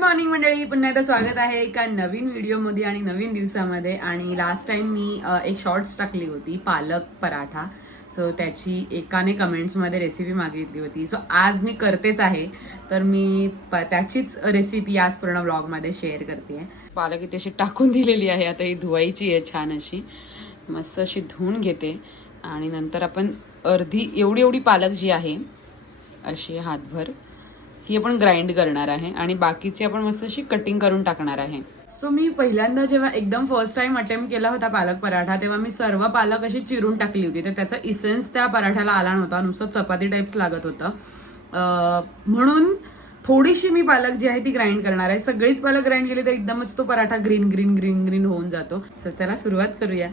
Morning मंडळी. पुन्हा एकदा स्वागत आहे एका नवीन व्हिडिओमध्ये आणि नवीन दिवसामध्ये. आणि लास्ट टाइम मी एक शॉर्ट्स टाकली होती पालक पराठा. सो त्याची एकाने कमेंट्समध्ये रेसिपी मागितली होती. सो आज मी करतेच आहे. तर मी प- त्याचीच रेसिपी आज पूर्ण ब्लॉगमध्ये शेअर करते पालक इथे अशी टाकून दिलेली आहे. आता ही धुवायची आहे छान अशी. मस्त अशी धुवून घेते. आणि नंतर आपण अर्धी एवढी एवढी पालक जी आहे अशी हातभर ही आपण ग्राइंड करणार आहे आणि बाकीची आपण मस्त अशी कटिंग करून टाकणार आहे. सो मी पहिल्यांदा जेव्हा एकदम फर्स्ट टाइम अटेम्प्ट केला होता पालक पराठा तेव्हा मी सर्व पालक अशी चिरून टाकली होती. तर त्याचा इसेन्स त्या पराठ्याला आला नव्हता. नुसतं चपाती टाईप्स लागत होतं. म्हणून थोडीशी मी पालक जी आहे ती ग्राइंड करणार आहे. सगळीच पालक ग्राइंड केली तर एकदमच तो paratha green green green green होऊन जातो. सो चला सुरुवात करूया.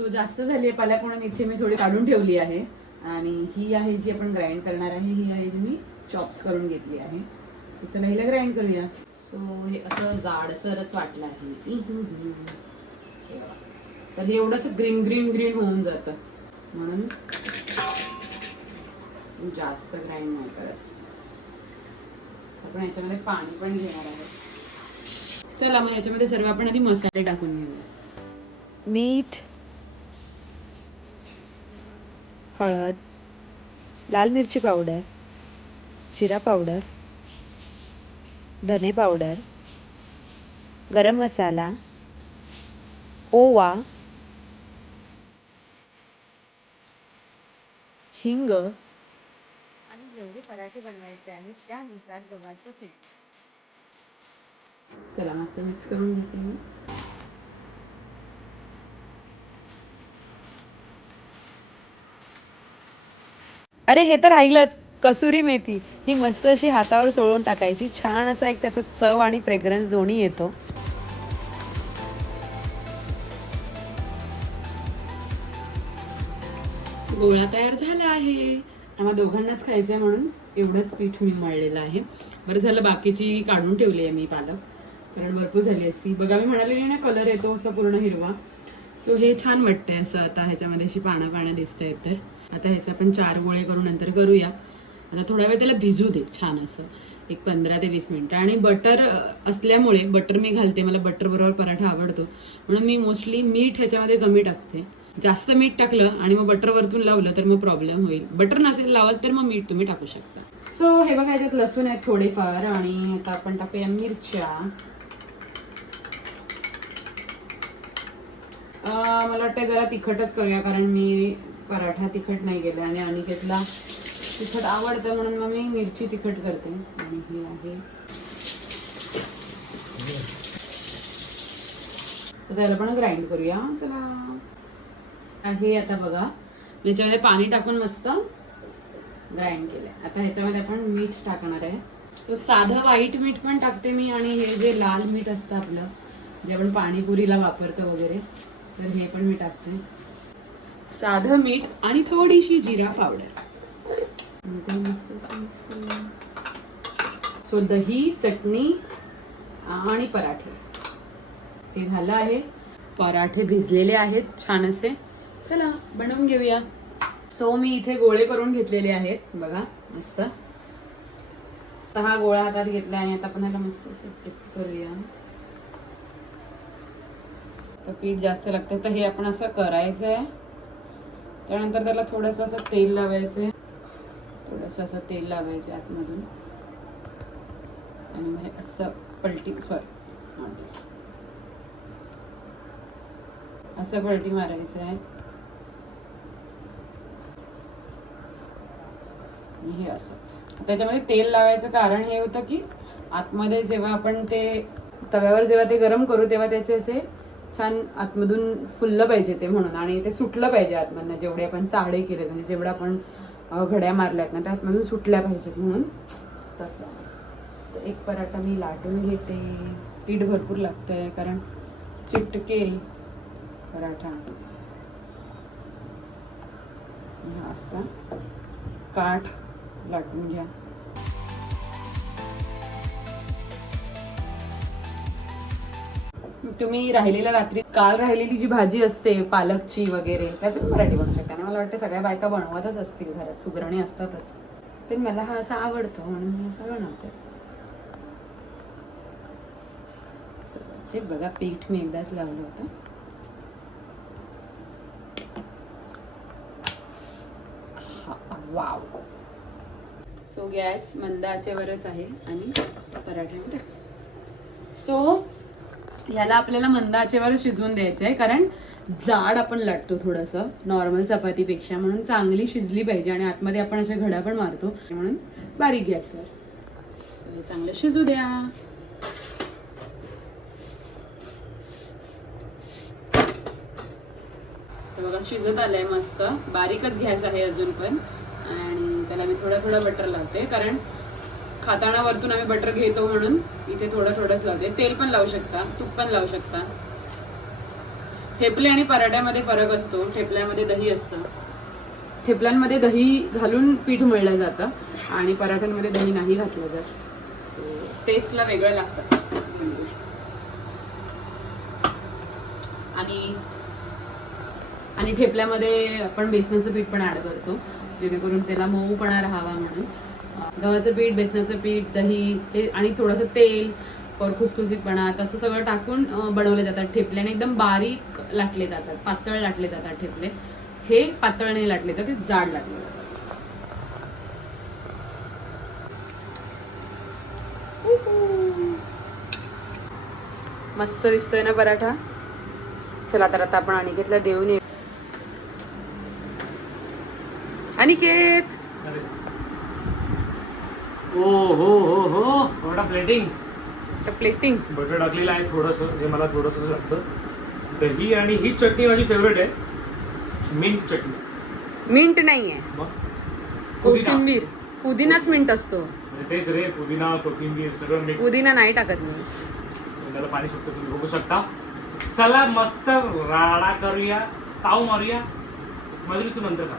सो जास्त झाली आहे पालक म्हणून इथे मी थोडी काढून ठेवली आहे. आणि ही आहे जी आपण ग्राइंड करणार आहे ही आहे जी मी चॉप्स करून घेतली आहे. चला हिला ग्राइंड करूया. सो हे असं जाडसरच वाटलं आहे. हे तर हे एवढंच ग्रीन ग्रीन ग्रीन होऊन जातं. म्हणून जास्त ग्राइंड नाही करत. आपण याच्यामध्ये पाणी पण घेणार आहोत. चला मग याच्यामध्ये सर्व आपण आधी मसाले टाकून घेऊया. मीठ हळद लाल मिरची पावडर जिरा पावडर धने पावडर गरम मसाला ओवा हिंग. आणि जेवढे पराठे बनवायचे आहेत त्यानुसार गव्हाचं पीठ. चला मस्त मिक्स करून घेते मी. अरे हे तर राहिलंच. कसुरी मेथी ही मस्त अशी हातावर चोळून टाकायची. छान असा एक त्याचा चव आणि फ्रेग्रन्स दोन्ही येतो. गोळा तयार झाला आहे. आम्हा दोघांनाच खायचंय म्हणून एवढंच पीठ मी मळलेलं आहे. बरं झालं बाकीची काढून ठेवली आहे मी पालक. कारण भरपूर झाली असती. बघा मी म्हणालेली ना कलर येतो असं पूर्ण हिरवा. सो हे छान वाटतंय असं आता ह्याच्यामध्ये अशी पानं पानं दिसत आहेत तर. आता ह्याचे आपण चार गोळे करून नंतर करूया. आता थोडा वेळ त्याला भिजू दे छान असं. एक पंधरा ते वीस मिनिटं. आणि बटर असल्यामुळे बटर मी घालते. मला बटर बरोबर पराठा आवडतो. म्हणून मी मोस्टली मीठ ह्याच्यामध्ये कमी टाकते. जास्त मीठ टाकलं आणि मग बटर वरतून लावलं तर मग प्रॉब्लेम होईल. बटर नसेल लावत तर मग मीठ तुम्ही टाकू शकता. सो हे बघा ह्याच्यात लसूण आहेत थोडेफार आणि आता आपण टाकूया मिरच्या. मला वाटतं जरा तिखटच करूया कारण मी पराठा तिखट नाही केला आणि अनिकेतला तिखट आवडतं म्हणून मग मी मिरची तिखट करते. आणि ही आहे. त्याला पण ग्राइंड करूया. चला. आहे आता बघा. याच्यामध्ये पाणी टाकून मस्त ग्राइंड केलंय. आता ह्याच्यामध्ये आपण मीठ टाकणार आहे. तो साधं व्हाईट मीठ पण टाकते मी आणि हे जे लाल मीठ असतं आपलं जे आपण पाणीपुरीला वापरतो वगैरे तर हे पण मी टाकते. साधं मीठ आणि थोडीशी जिरा पावडर मस्त सो दही चटणी आणि पराठे. हे झालं आहे. पराठे भिजलेले आहेत छान असे चला बनवून घेऊया. सो मी इथे गोळे करून घेतलेले आहेत. बघा मस्त. हा गोळा हातात घेतला आहे. आता आपण ह्याला मस्त असं टिप करूया. तर पीठ जास्त लागतं. तर हे आपण असं करायचं आहे त्यानंतर त्याला थोडंसं असं तेल लावायचं थोडंसं असं तेल लावायचं आतमधून. आणि मग असं पलटी सॉरी असं पलटी मारायचं आहे हे असं. त्याच्यामध्ये तेल लावायचं कारण हे होतं की आतमध्ये जेव्हा आपण ते तव्यावर जेव्हा ते गरम करू तेव्हा त्याचे असे छान आतमधून फुललं पाहिजे ते म्हणून आणि ते सुटलं पाहिजे आतमधनं. जेवढे आपण चाडे केले म्हणजे जेवढं आपण घड्या मारल्यात ना त्या आतमधून सुटल्या पाहिजेत म्हणून. तसं. एक पराठा मी लाटून घेते. पीठ भरपूर लागतंय कारण चिटकेल पराठा. असा. काठ लाटून घ्या. तुम्ही राहिलेल्या रात्री काल राहिलेली जी भाजी असते पालकची वगैरे त्याचं मराठी बनवू शकता. आणि मला वाटतं सगळ्या बायका बनवतच असतील घरात सुगरणी असतातच. पण मला हा असा आवडतो म्हणून मी असं बनवते. बघा पीठ मी एकदाच लावलं होतं. वाव. सो गॅस मंदाच्यावरच आहे आणि पराठ्यामध्ये सो याला आपल्याला मंदाचेवर शिजवून द्यायचं आहे कारण जाड आपण लाटतो थोडंसं नॉर्मल चपातीपेक्षा. म्हणून चांगली शिजली पाहिजे आणि आतमध्ये आपण अशा घड्या पण मारतो. म्हणून बारीक गॅसवर सर. चांगलं शिजू द्या. तर बघा शिजत आलंय मस्त. बारीकच गॅस आहे अजून पण. आणि त्याला मी थोडं थोडं बटर लावते कारण हाताळावरतून आम्ही बटर घेतो म्हणून इथे थोडं थोडंच लावते. तेल पण लावू शकता तूप पण लावू शकता. ठेपले आणि पराठ्यामध्ये फरक असतो. ठेपल्यामध्ये दही असतं. ठेपल्यांमध्ये दही घालून पीठ मळलं जातं आणि पराठ्यांमध्ये दही नाही घातलं जात. सो टेस्टला वेगळं लागतं. आणि आणि ठेपल्यामध्ये आपण बेसनाचं पीठ पण ऍड करतो जेणेकरून त्याला मऊपणा राहावा म्हणून. गव्हाचं पीठ बेसनाचं पीठ दही हे आणि थोडंसं तेल और खुसखुसीतपणा तसं सगळं टाकून बनवले जातात ठेपले आणि एकदम बारीक लाटले जातात पातळ लाटले जातात ठेपले. हे पातळ नाही लाटले जातात ते जाड लाटले जातात. मस्त दिसतोय ना पराठा? चला तर आता आपण अनिकेतला देऊन येऊ. अनिकेत! ओ हो हो हो. थोडा प्लेटिंग प्लेटिंग बटर टाकलेलं आहे थोडंसं जे मला थोडंसं लागतं. दही आणि ही चटणी माझी फेवरेट आहे. मिंट चटणी. मिंट नाहीये. मग? पुदिना. कोथिंबीर. पुदिनाच मिंट असतो. म्हणजे तेच रे पुदिना कोथिंबीर सगळं मिक्स पुदिना नाही टाकत मी. त्याला पाणी सुटतं तुम्ही बघू शकता. चला मस्त राडा करूया ताव मारूया. मधुरी तू नंतर का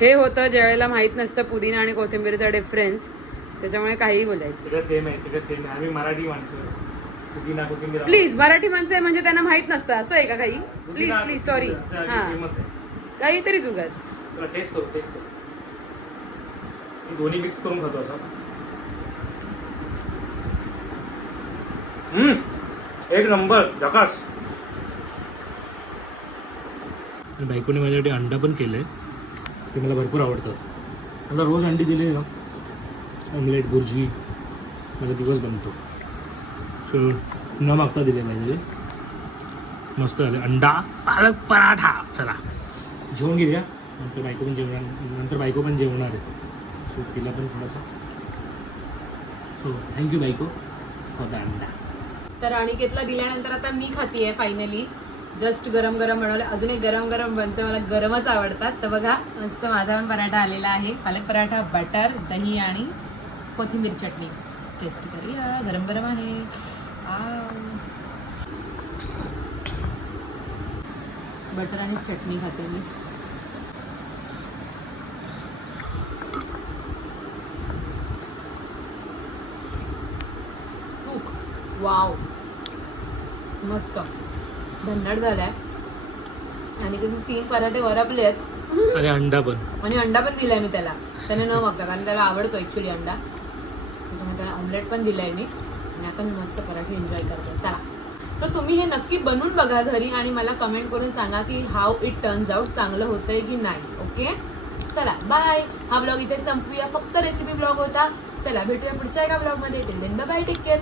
हे होतं ज्यावेळेला माहीत नसतं पुदिना आणि कोथिंबीरचा डिफरन्स त्याच्यामुळे काहीही बोलायचं. सगळं सेम आहे सगळं सेम आहे. आम्ही मराठी माणसं. प्लीज मराठी माणसं आहे म्हणजे त्यांना माहीत नसतं. असं आहे का काही? प्लीज प्लीज सॉरी हा. सेमच आहे. काहीतरी उगाच. चला टेस्ट करू टेस्ट करू. मी दोन्ही मिक्स करून खातो असं. हम्म, एक नंबर. झकास. बायकोने माझ्यासाठी अंडा पण केलंय. ते मला भरपूर आवडतं. मला रोज अंडी दिली ना. ऑमलेट भुर्जी माझा दिवस बनतो. सो न मागता दिले पाहिजे. मस्त झाले. अंडा पालक पराठा. चला. जेवण घेऊया. नंतर बायको पण जेवणार. नंतर बायको पण जेवणार आहे. सो तिला पण थोडासा. सो थँक्यू बायको फॉर द अंडा. तर अनिकेतला दिल्यानंतर आता मी खातीये फायनली जस्ट गरम गरम बनवलं. अजून एक गरम गरम बनते मला गरमच आवडतात. तर बघा मस्त माझा पण पराठा आलेला आहे. पालक पराठा बटर दही आणि कोथिंबीर चटणी. टेस्ट करूया. गरम गरम आहे. बटर आणि चटणी खाते मी. सूप. वाव मस्त. भन्नाट झालाय. आणि तीन पराठे वरपले आहेत आणि अंडा पण. आणि अंडा पण दिलाय मी त्याला. त्याने न मागता कारण त्याला आवडतो ऍक्च्युली अंडा. त्याच्यामुळे त्याला ऑमलेट पण दिलाय मी. आणि आता मी मस्त पराठे एन्जॉय करतो. चला. सो तुम्ही हे नक्की बनवून बघा घरी आणि मला कमेंट करून सांगा की हाऊ इट टर्न्स आउट चांगलं होतंय की नाही. ओके चला. बाय हा ब्लॉग इथे संपूया. फक्त रेसिपी ब्लॉग होता. चला भेटूया पुढच्या एका ब्लॉगमध्ये till then bye take care